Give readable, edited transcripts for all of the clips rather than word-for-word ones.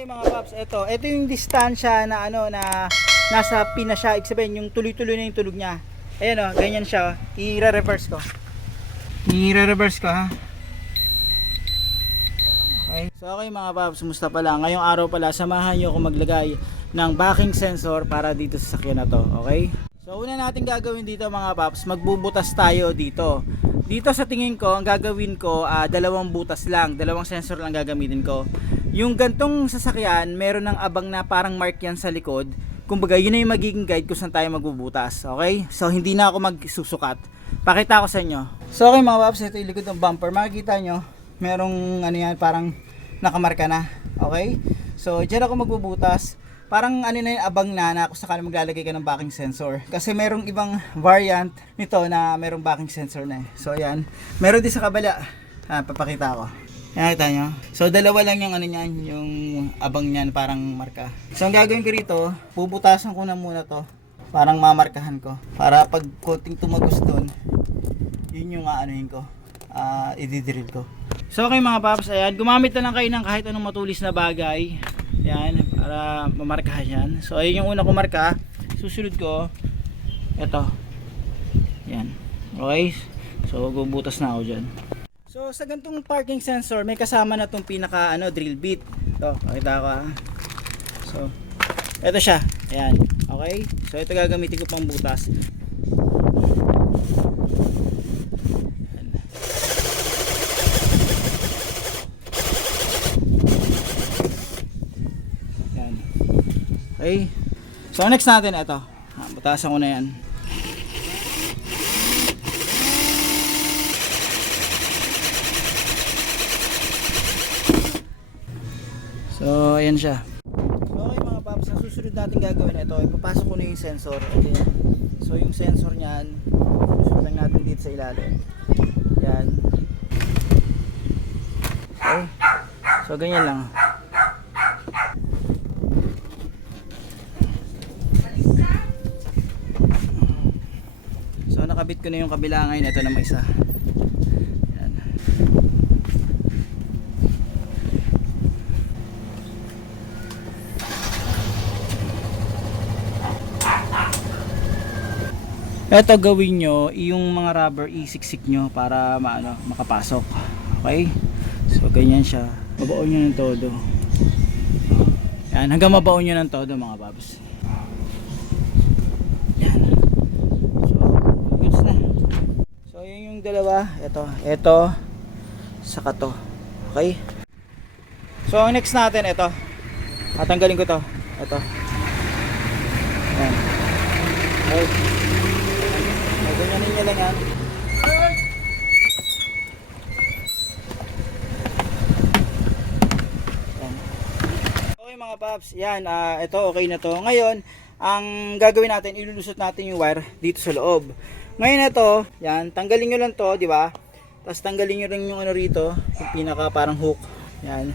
Okay mga paps, ito yung distansya na nasa pina siya, ibig sabihin yung tuloy-tuloy na yung tulog niya. Ayan ganyan siya. I-reverse ko. I-reverse ko ha. Okay. So okay mga paps, musta pala? Ngayong araw pala, samahan niyo ako maglagay ng backing sensor para dito sa sakyan na to, okay? So una natin gagawin dito mga paps, magbubutas tayo dito. Dito sa tingin ko, ang gagawin ko, dalawang butas lang, dalawang sensor lang gagamitin ko. Yung gantong sasakyan, meron ng abang na parang mark yan sa likod. Kumbaga, yun na yung magiging guide kung saan tayo magbubutas, okay? So hindi na ako magsusukat. Pakita ko sa inyo. So okay mga paps, ito yung likod ng bumper. Makikita nyo, merong yan, parang nakamarka na, okay? So dyan ako magbubutas. Parang na yung abang na kung sakali maglalagay ka ng backing sensor. Kasi merong ibang variant nito na merong backing sensor na So ayan, meron din sa kabila. Papakita ko. Nakita nyo? So dalawa lang yung niyan, yung abang niyan, parang marka. So ang gagawin ko rito, bubutasan ko na muna to. Parang mamarkahan ko. Para pag konting tumagos doon, yun yung aanuhin ko. Ididrill ko. So okay mga paps, ayan, gumamit na lang kayo ng kahit anong matulis na bagay. Yan, para mamarkahan yan. So ayun yung una ko marka. Susunod ko ito. Yan. Okay. So bubutas na ako dyan. So sa gantong parking sensor, may kasama na tong pinaka drill bit. Ito, pakita ko So ito siya. Ayan. Okay. So ito gagamitin ko pang butas. Okay. So next natin ito. Butasan ko na yan. So ayan siya. So okay mga paps, ang susunod natin gagawin ito, ipapasok ko na yung sensor. Okay. So yung sensor niyan, susunod lang natin dito sa ilalim. Yan. Okay. So ganyan lang. Nakabit ko na yung kabila ngayon. Ito na may isa. Yan. Ito gawin nyo, yung mga rubber isiksik nyo para makapasok. Okay? So ganyan siya. Mabaon nyo ng todo. Yan, hanggang mabaon nyo ng todo mga babs. So yun yung dalawa, ito saka to. Okay? So ang next natin ito. Tatanggalin ko to. Ito. Ayan. Okay. Ganyanin nyo lang yan. Ayan. Okay mga paps, yan, ito okay na to. Ngayon, ang gagawin natin, ilulusot natin yung wire dito sa loob. Ngayon ito, yan, tanggalin nyo lang to, di ba? Tapos tanggalin nyo rin yung rito, yung pinaka parang hook. Yan.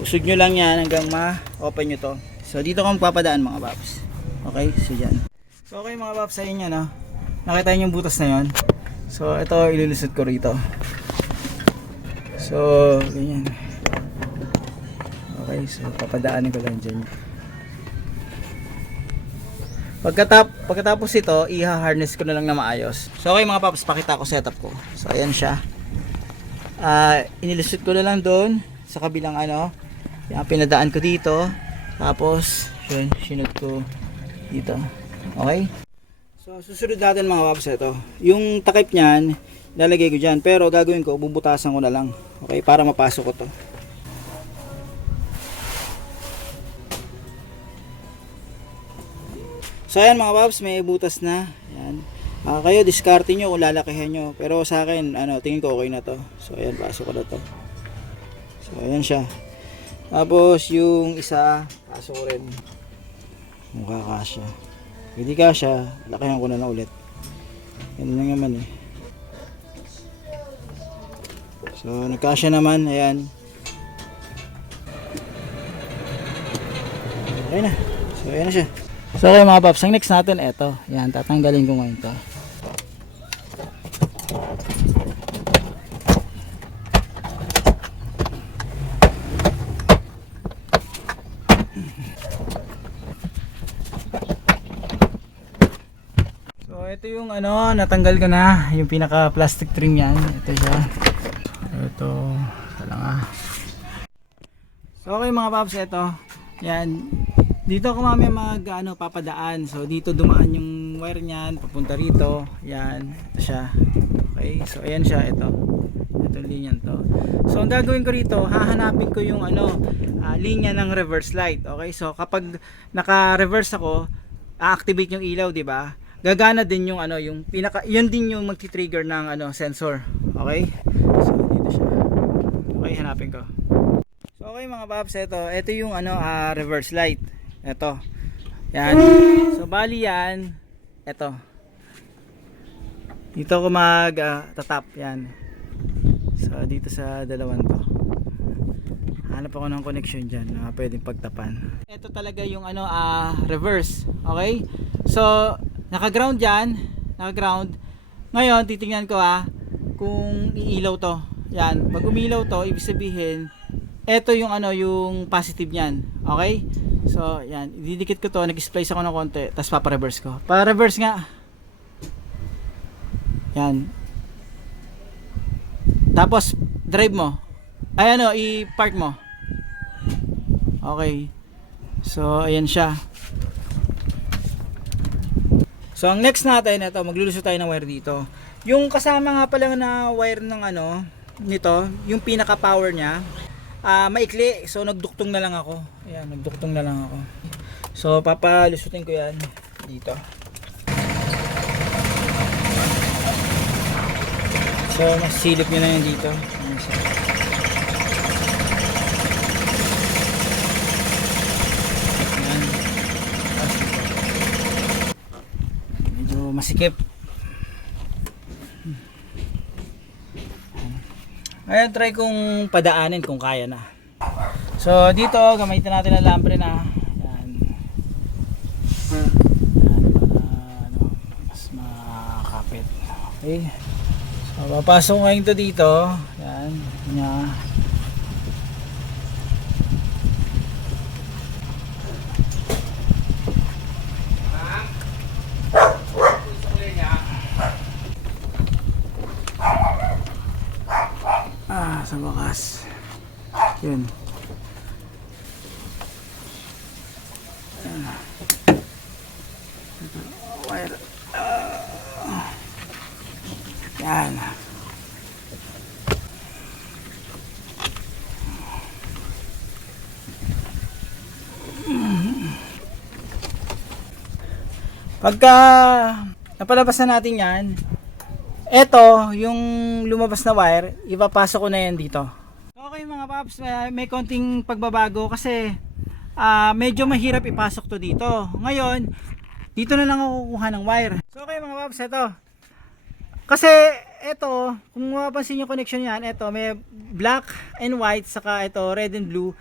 Usog nyo lang yan hanggang ma-open nyo to. So dito kong papadaan mga paps. Okay, so dyan. So okay mga paps, ayun yan, nakita nyo yung butas na yun. So ito, ilulusot ko rito. So, ganyan. Okay, so papadaanin ko lang dyan. Pagkatapos ito, i-harness ko na lang na maayos. So okay mga paps, pakita ko setup ko. So ayan siya. Inilusot ko na lang doon sa kabilang yung pinadaan ko dito. Tapos yun, sinod ko dito. Okay? So susunod natin mga paps ito. Yung takip niyan, lalagay ko dyan. Pero gagawin ko, bubutasan ko na lang. Okay? Para mapasok ko to. So ayan mga paps, may butas na. Ayan. Kayo diskarte nyo kung lalakihan nyo. Pero sa akin, tingin ko okay na to. So ayan, pasok ko na to. So ayan siya. Tapos yung isa, pasok ko rin. Mukha kasya. Hindi kasya, lakihan ko na ulit. Yan lang naman So nagkasya naman, ayan. Okay na. So ayan na siya. So okay mga paps, ang next natin ito. Yan, tatanggalin ko ngayon to. ito yung ano, natanggal ko na yung pinaka plastic trim yan. Ito siya. Ito lang ah. So okay mga paps, ito. Yan. Dito ako mamaya papadaan. So dito dumaan yung wire niyan papunta rito. Yan. Ito siya. Okay. So ayan siya, ito. Itong linya to. So ang gagawin ko rito, hahanapin ko yung linya ng reverse light. Okay? So kapag naka-reverse ako, a-activate yung ilaw, 'di ba? Gagana din yung yung yun din yung magti-trigger ng sensor. Okay? So dito siya. Okay, hanapin ko. So okay mga paps, ito yung reverse light. Ito. Yan. So bali yan. Ito. Dito ako tatap yan. So dito sa dalawang to. Hanap ako ng connection diyan na pwedeng pagtapan. Ito talaga yung reverse. Okay? So naka-ground yan, naka-ground. Ngayon titingnan ko kung iilaw to. Yan, pag umilaw to, ibig sabihin ito yung yung positive niyan. Okay? So yan, ididikit ko to, nag-splice ako ng konti, tapos papa-reverse ko. Pa-reverse nga. Yan. Tapos drive mo. Ay i-park mo. Okay. So ayan siya. So ang next natin, ito, maglulusot tayo ng wire dito. Yung kasama nga pala na wire ng nito, yung pinaka power niya, maikli. So nagduktong na lang ako. Ayan, nagduktong na lang ako. So papalusutin ko yan dito. So masilip nyo na yan dito. Ayan. Medyo masikip. Ayan, try kong padaanin kung kaya na. So dito gamitin natin ang lambre na. Yan. Yan, mas makakapit. Okay. So papasok ko ngayon to dito. Yan. Yan. Sa wakas yun. Wire. Yan. Pagka napalabas na natin yan, eto, yung lumabas na wire, ipapasok ko na yan dito. Okay mga paps, may konting pagbabago kasi medyo mahirap ipasok to dito. Ngayon, dito na lang ako kukuha ng wire. So okay mga paps, eto. Kasi eto, kung mapapansin yung connection yan, eto may black and white, saka ito red and blue.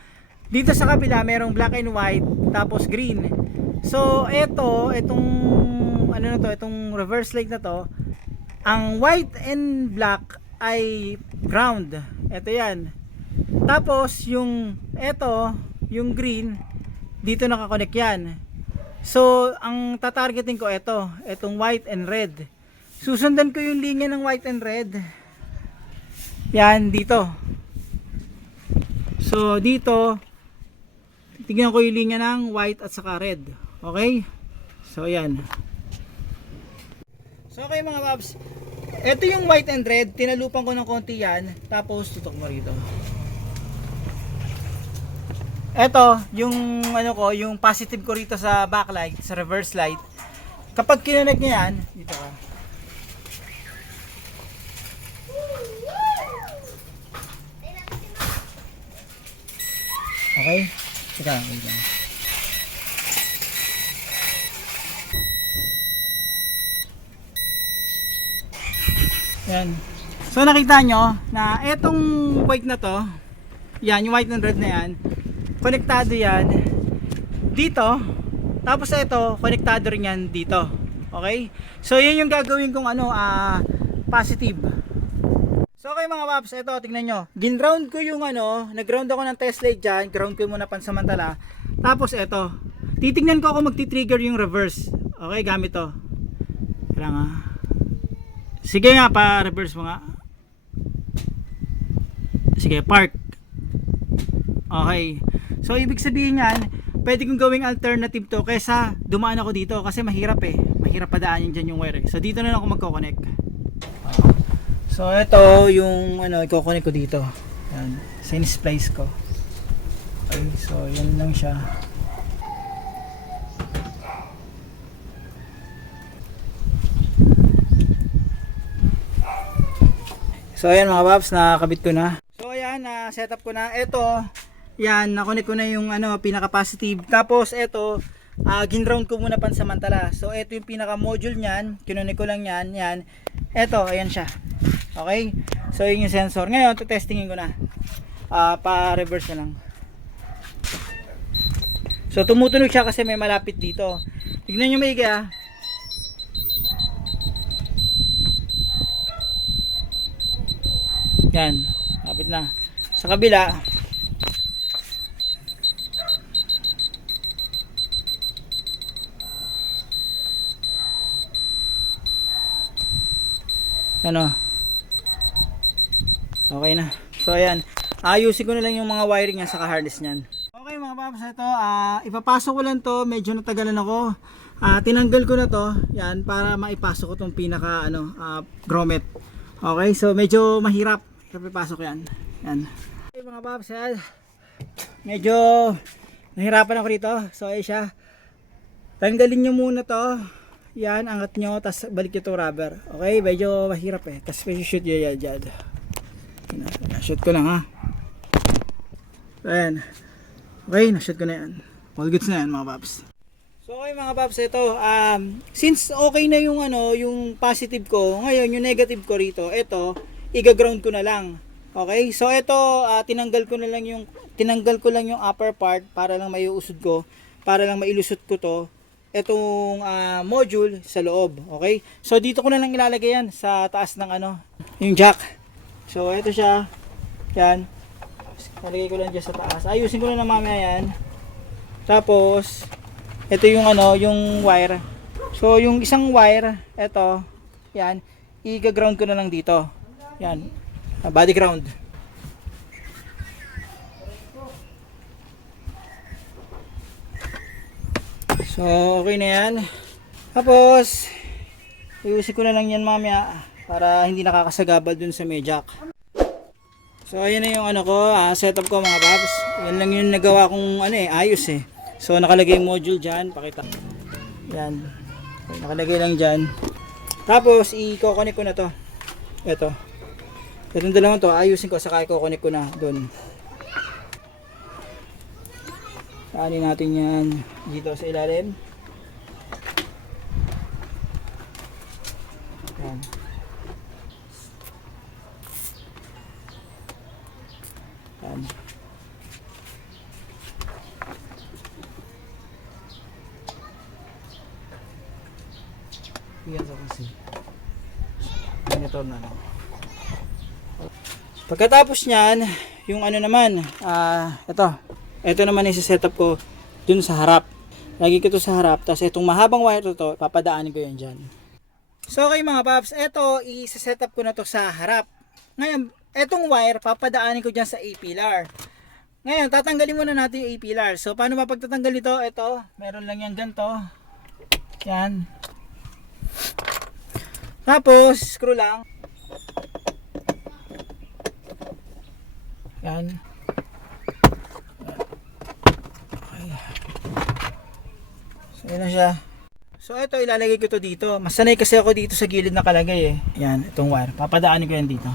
Dito sa kabila merong black and white, tapos green. So eto, itong reverse light na to, ang white and black ay ground. Ito yan. Tapos yung yung green, dito nakakonect yan. So ang tatargetin ko itong white and red. Susundan ko yung linya ng white and red. Yan dito. So dito tignan ko yung linya ng white at saka red. Okay? So yan. So okay mga babs, ito yung white and red, tinalupan ko ng konti yan, tapos tutok mo rito. Ito, yung yung positive ko rito sa backlight, sa reverse light. Kapag kinonect niya yan, dito ka. Okay? Teka, wait lang. Yan. So nakita nyo na etong white na to, yan, yung white and red na yan, konektado yan dito, tapos ito, konektado rin yan dito. Okay? So yun yung gagawin kong positive. So okay mga paps, ito tingnan nyo, ginround ko yung nag-ground ako ng test light dyan, ground ko muna pansamantala. Tapos ito, titignan ko ako magti-trigger yung reverse. Okay, gamit to. Ito lang ha. Sige nga, pa-reverse mo nga. Sige, park. Okay. So, ibig sabihin yan, pwede kong gawing alternative to kaysa dumaan ako dito kasi mahirap eh. Mahirap padaanin dyan yung wire eh. So, dito na lang ako magkoconnect. So, ito yung ano, i-connect ko dito. Yan. Sinisplice ko. Okay. So, yan lang siya. So ayan mga paps, nakakabit ko na. So ayan, setup ko na. Ito, yan, nakunik ko na yung ano, pinaka-positive. Tapos ito, ginround ko muna pansamantala. So ito yung pinaka-module niyan, kinunik ko lang yan, yan. Ito, ayan siya. Okay? So yun yung sensor. Ngayon, testingin ko na. Pa-reverse na lang. So tumutunog siya kasi may malapit dito. Tignan nyo maigi ah. Yan, kapit na. Sa kabila, ano, okay na. So ayan, ayusin ko na lang yung mga wiring niya sa harness niyan. Okay mga paps, ito, ipapasok ko lang to. Medyo natagalan ako. Tinanggal ko na to, yan, para maipasok ko tong pinaka ano, grommet. Okay, so medyo mahirap ipapasok yan. Yan. Okay mga paps, yan. Medyo nahirapan ako dito. So ay siya. Tanggalin nyo muna to. Yan, angat nyo, tapos balik nyo itong rubber. Okay, medyo mahirap eh. Tapos may shoot nyo yan dyan. Shoot ko lang ha. So ayan. Okay, na-shoot ko na yan. All goods na yan mga paps. So okay mga paps, ito. Since okay na yung ano, yung positive ko, ngayon yung negative ko rito, ito, i-ground ko na lang. Okay? So ito, tinanggal ko lang yung upper part para lang maiusod ko, para lang mailusot ko to itong module sa loob. Okay? So dito ko na lang ilalagay yan sa taas ng ano, yung jack. So ito siya. Yan. Nalagay ko lang dyan sa taas. Ayusin ko na mamaya yan. Tapos ito yung ano, yung wire. So yung isang wire, ito, yan, i-ground ko na lang dito. Yan, body ground. So okay na yan. Tapos iusin ko na lang yan mamaya para hindi nakakasagabal dun sa may jack. So ayan na yung ano ko, setup ko mga paps. Yan lang yung nagawa kong ano eh, ayos eh. So nakalagay yung module dyan, pakita. Yan, nakalagay lang dyan. Tapos i-connect ko na to. Ito. Itong dalawang to, ayusin ko, saka i-connect ko na doon. Taanin natin yan dito sa ilalim. Yan. Yan. Yan sa kasi. Monitor na lang. Pagkatapos niyan, yung ano naman, ito naman yung setup ko dun sa harap. Lagi ko to sa harap, tapos itong mahabang wire to, papadaanin ko yan dyan. So okay mga paps, ito i-setup ko na to sa harap. Ngayon, itong wire, papadaanin ko dyan sa A-pillar. Ngayon, tatanggalin muna natin yung A-pillar. So paano mapagtatanggal nito? Ito, meron lang yan ganito. Yan. Tapos, screw lang. Yan. Okay. So yun na siya. So ito, ilalagay ko to dito. Masanay kasi ako dito sa gilid nakalagay eh. Yan, itong wire. Papadaanin ko yan dito.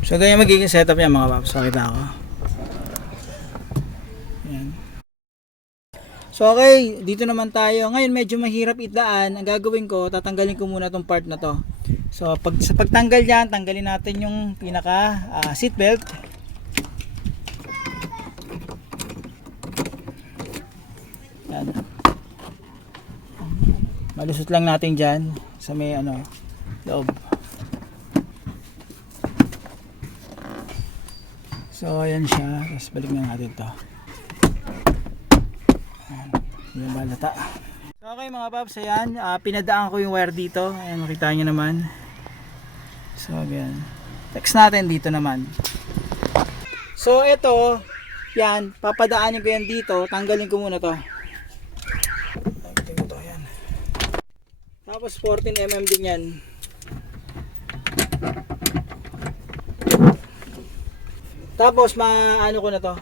So ganyan magiging setup yan mga paps. Pakita ko. Yan. So okay, dito naman tayo. Ngayon medyo mahirap itlaan. Ang gagawin ko, tatanggalin ko muna tong part na to. So sa pagtanggal yan, tanggalin natin yung pinaka seat belt. Yan. Malusot lang natin dyan sa may ano, loob. So ayan siya, tapos balik na natin to. Ayan, yung balata. So okay mga paps, ayan, pinadaan ko yung wire dito. Ayan, makita nyo naman. So ayan, text natin dito naman. So ito, yan, papadaanin ko yan dito. Tanggalin ko muna to. Ito, yan. Tapos 14mm din yan. Tapos maano ko na to,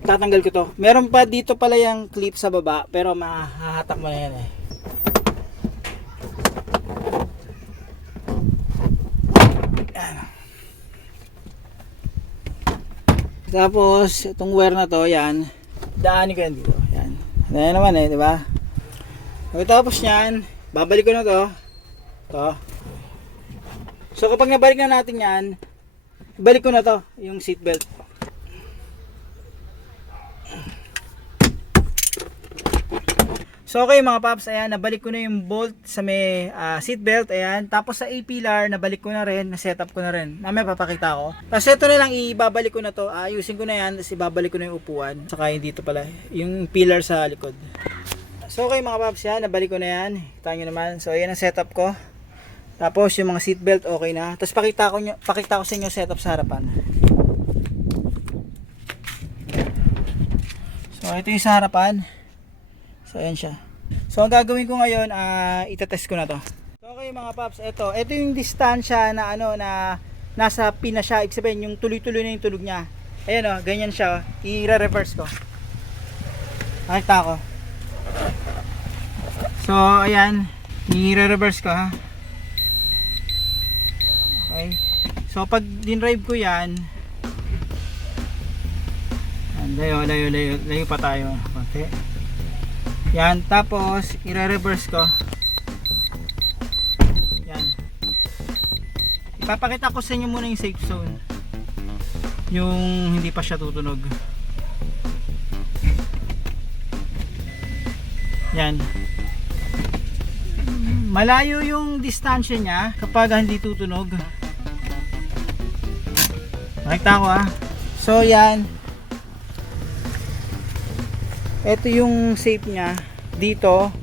tatanggal ko to. Meron pa dito pala yung clip sa baba, pero mahahatak mo na yan eh. Yan. Tapos itong wire na to, yan, daanin ko yan dito. Yan. Yan naman eh, di ba? Tapos yan, babalik ko na to. To. So kapag nabalik na natin yan, balik ko na to, yung seat belt. So okay mga paps, ayan, nabalik ko na yung bolt sa may seat belt, ayan. Tapos sa A-pillar, nabalik ko na rin, na-setup ko na rin. Mamaya papakita ko. Tapos ito na lang, ibabalik ko na to, ayusin ko na yan, tapos ibabalik ko na yung upuan. Saka yung dito pala, yung pillar sa likod. So okay mga paps, yan, nabalik ko na yan. Kita nyo naman, so ayan ang setup ko. Tapos yung mga seat belt okay na. Tapos pakita ko sa inyo setup sa harapan. So ito yung sa harapan. So ayan siya. So ang gagawin ko ngayon, itetest ko na to. So okay mga paps, ito yung distansya na na nasa pina siya. Ibig sabihin yung tuloy-tuloy na yung tulog niya. Ayan ganyan siya. I-reverse ko. Nakita ko. So ayan, i-reverse ko ha. Okay. So pag din-drive ko yan, layo pa tayo konti. Yan, tapos i-reverse ko. Yan. Ipapakita ko sa inyo muna yung safe zone. Yung hindi pa siya tutunog. Yan. Malayo yung distansya niya kapag hindi tutunog. Nakita ko So yan. Ito yung safe niya dito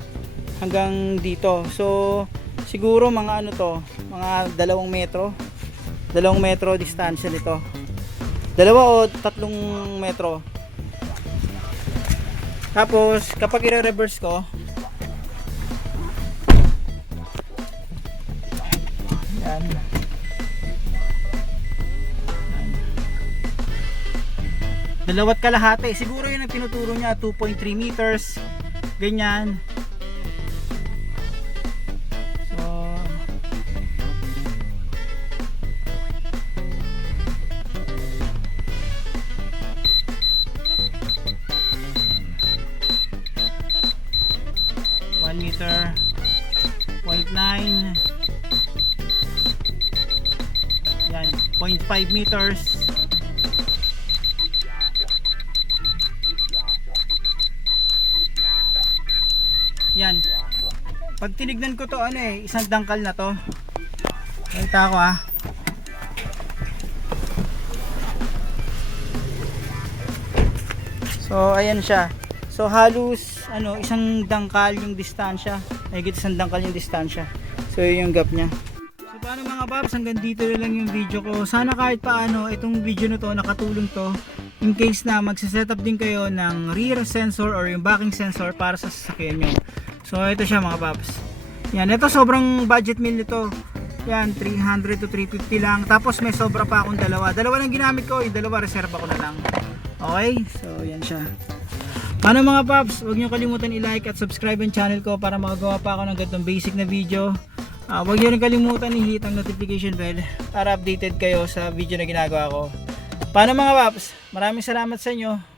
hanggang dito. So siguro mga mga 2 metro. 2 metro distansya nito. 2 o 3 metro. Tapos kapag i-reverse ko, yan. Dalawat kalahati. Siguro yun ang tinuturo niya, 2.3 meters. Ganyan. So, meter, 0.9, yan, 0.5 meters. Yan. Pag tinignan ko to isang dangkal na to. Nakita ko So ayan siya. So halos isang dangkal yung distansya. Higit isang dangkal yung distansya. So yun yung gap niya. So paano mga babs, hanggang dito lang yung video ko. Sana kahit paano itong video na to nakatulong to in case na magsa-setup din kayo ng rear sensor or yung backing sensor para sa sasakyan nyo. So ito siya mga babs. Yan, ito sobrang budget meal nito. Yan, 300 to 350 lang. Tapos may sobra pa akong dalawa. Dalawa lang ginamit ko, yung dalawa reserva ko na lang. Okay? So yan siya. Paano mga paps, huwag nyo kalimutan i-like at subscribe ang channel ko para makagawa pa ako ng ganitong basic na video. Huwag nyo rin kalimutan i-hit ang notification bell para updated kayo sa video na ginagawa ko. Paano mga paps, maraming salamat sa inyo.